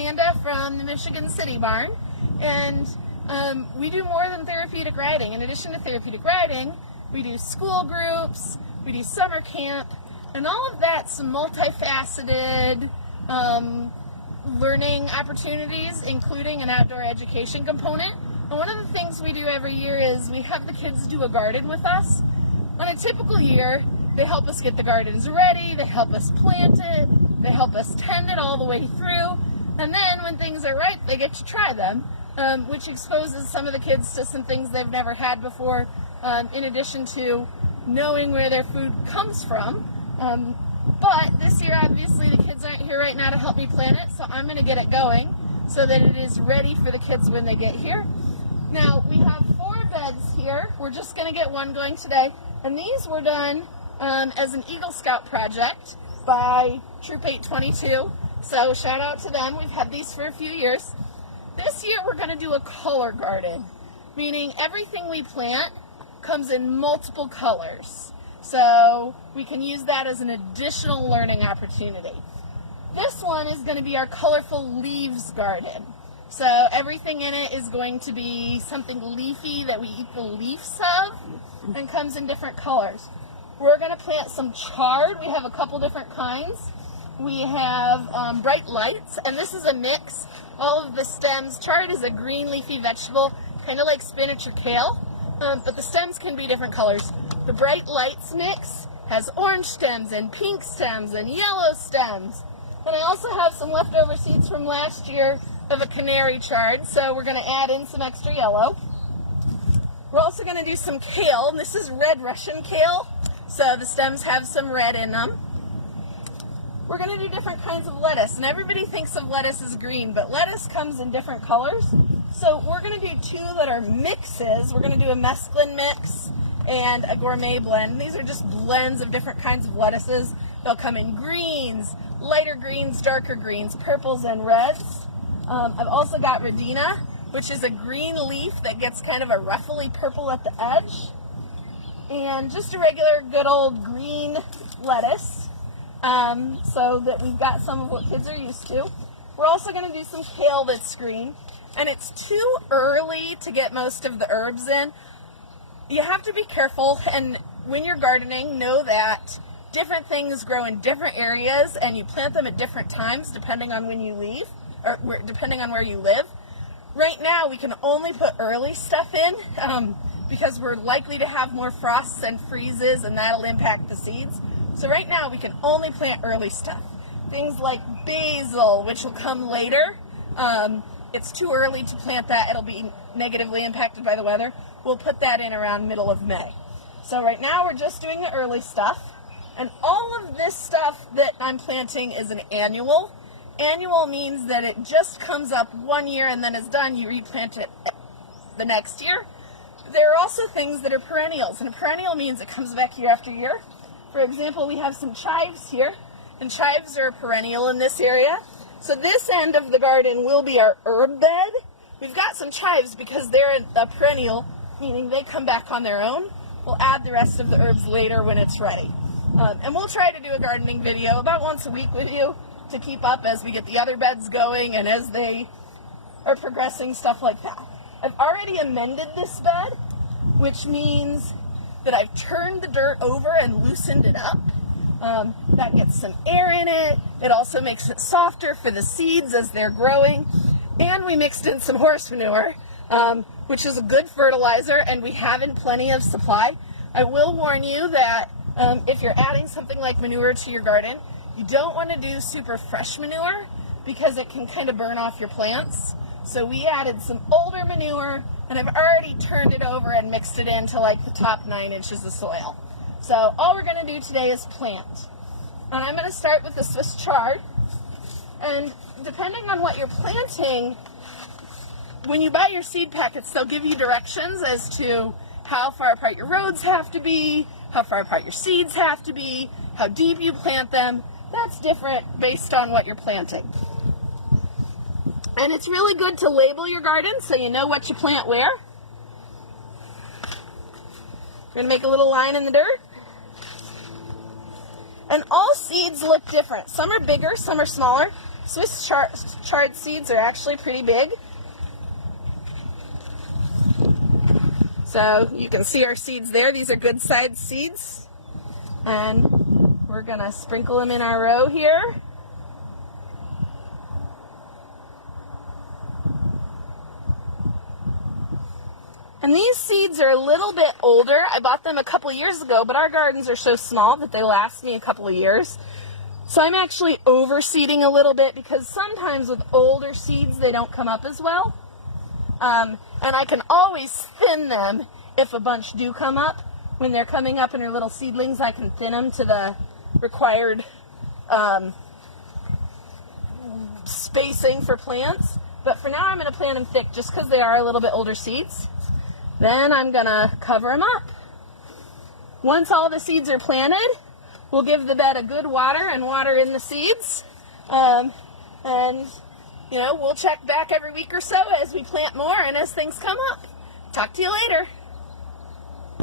Amanda from the Michigan City Barn, and we do more than therapeutic riding. In addition to therapeutic riding, we do school groups, we do summer camp, and all of that's multifaceted learning opportunities, including an outdoor education component. And one of the things we do every year is we have the kids do a garden with us. On a typical year, they help us get the gardens ready, they help us plant it, they help us tend it all the way through, and then when things are ripe, they get to try them, which exposes some of the kids to some things they've never had before, in addition to knowing where their food comes from. But this year, obviously, the kids aren't here right now to help me plant it, so I'm going to get it going so that it is ready for the kids when they get here. Now, we have 4 beds here. We're just going to get one going today, and these were done as an Eagle Scout project by Troop 822, so shout out to them. We've had these for a few years. This year we're going to do a color garden, meaning everything we plant comes in multiple colors, so we can use that as an additional learning opportunity. This one is going to be our colorful leaves garden, so everything in it is going to be something leafy that we eat the leaves of and comes in different colors. We're going to plant some chard. We have a couple different kinds. We have bright lights, and this is a mix. All of the stems, chard is a green leafy vegetable, kind of like spinach or kale, but the stems can be different colors. The bright lights mix has orange stems and pink stems and yellow stems. And I also have some leftover seeds from last year of a canary chard, so we're going to add in some extra yellow. We're also going to do some kale, and this is red Russian kale. So the stems have some red in them. We're going to do different kinds of lettuce, and everybody thinks of lettuce as green, but lettuce comes in different colors. So we're going to do 2 that are mixes. We're going to do a mesclun mix and a gourmet blend. These are just blends of different kinds of lettuces. They'll come in greens, lighter greens, darker greens, purples and reds. I've also got Radina, which is a green leaf that gets kind of a ruffly purple at the edge. And just a regular good old green lettuce, so that we've got some of what kids are used to. We're also going to do some kale that's green, and it's too early to get most of the herbs in. You have to be careful, and when you're gardening, know that different things grow in different areas, and you plant them at different times depending on when you leave, or depending on where you live. Right now, we can only put early stuff in, because we're likely to have more frosts and freezes, and that'll impact the seeds. So right now we can only plant early stuff. Things like basil, which will come later. It's too early to plant that. It'll be negatively impacted by the weather. We'll put that in around middle of May. So right now we're just doing the early stuff. And all of this stuff that I'm planting is an annual. Annual means that it just comes up one year and then it's done. You replant it the next year. There are also things that are perennials, and a perennial means it comes back year after year. For example, we have some chives here, and chives are a perennial in this area. So this end of the garden will be our herb bed. We've got some chives because they're a perennial, meaning they come back on their own. We'll add the rest of the herbs later when it's ready. And we'll try to do a gardening video about once a week with you to keep up as we get the other beds going and as they are progressing, stuff like that. I've already amended this bed, which means that I've turned the dirt over and loosened it up. That gets some air in it. It also makes it softer for the seeds as they're growing. And we mixed in some horse manure, which is a good fertilizer, and we have in plenty of supply. I will warn you that if you're adding something like manure to your garden, you don't want to do super fresh manure because it can kind of burn off your plants. So we added some older manure, and I've already turned it over and mixed it into like the top 9 inches of soil. So all we're going to do today is plant. And I'm going to start with the Swiss chard. And depending on what you're planting, when you buy your seed packets, they'll give you directions as to how far apart your rows have to be, how far apart your seeds have to be, how deep you plant them. That's different based on what you're planting. And it's really good to label your garden so you know what you plant where. You're going to make a little line in the dirt. And all seeds look different. Some are bigger, some are smaller. Swiss chard seeds are actually pretty big. So you can see our seeds there. These are good sized seeds. And we're gonna sprinkle them in our row here. And these seeds are a little bit older. I bought them a couple years ago, but our gardens are so small that they last me a couple of years. So I'm actually overseeding a little bit because sometimes with older seeds, they don't come up as well. And I can always thin them if a bunch do come up. When they're coming up and they're little seedlings, I can thin them to the required spacing for plants. But for now, I'm going to plant them thick just because they are a little bit older seeds. Then I'm going to cover them up. Once all the seeds are planted, we'll give the bed a good water and water in the seeds. And, you know, we'll check back every week or so as we plant more and as things come up. Talk to you later.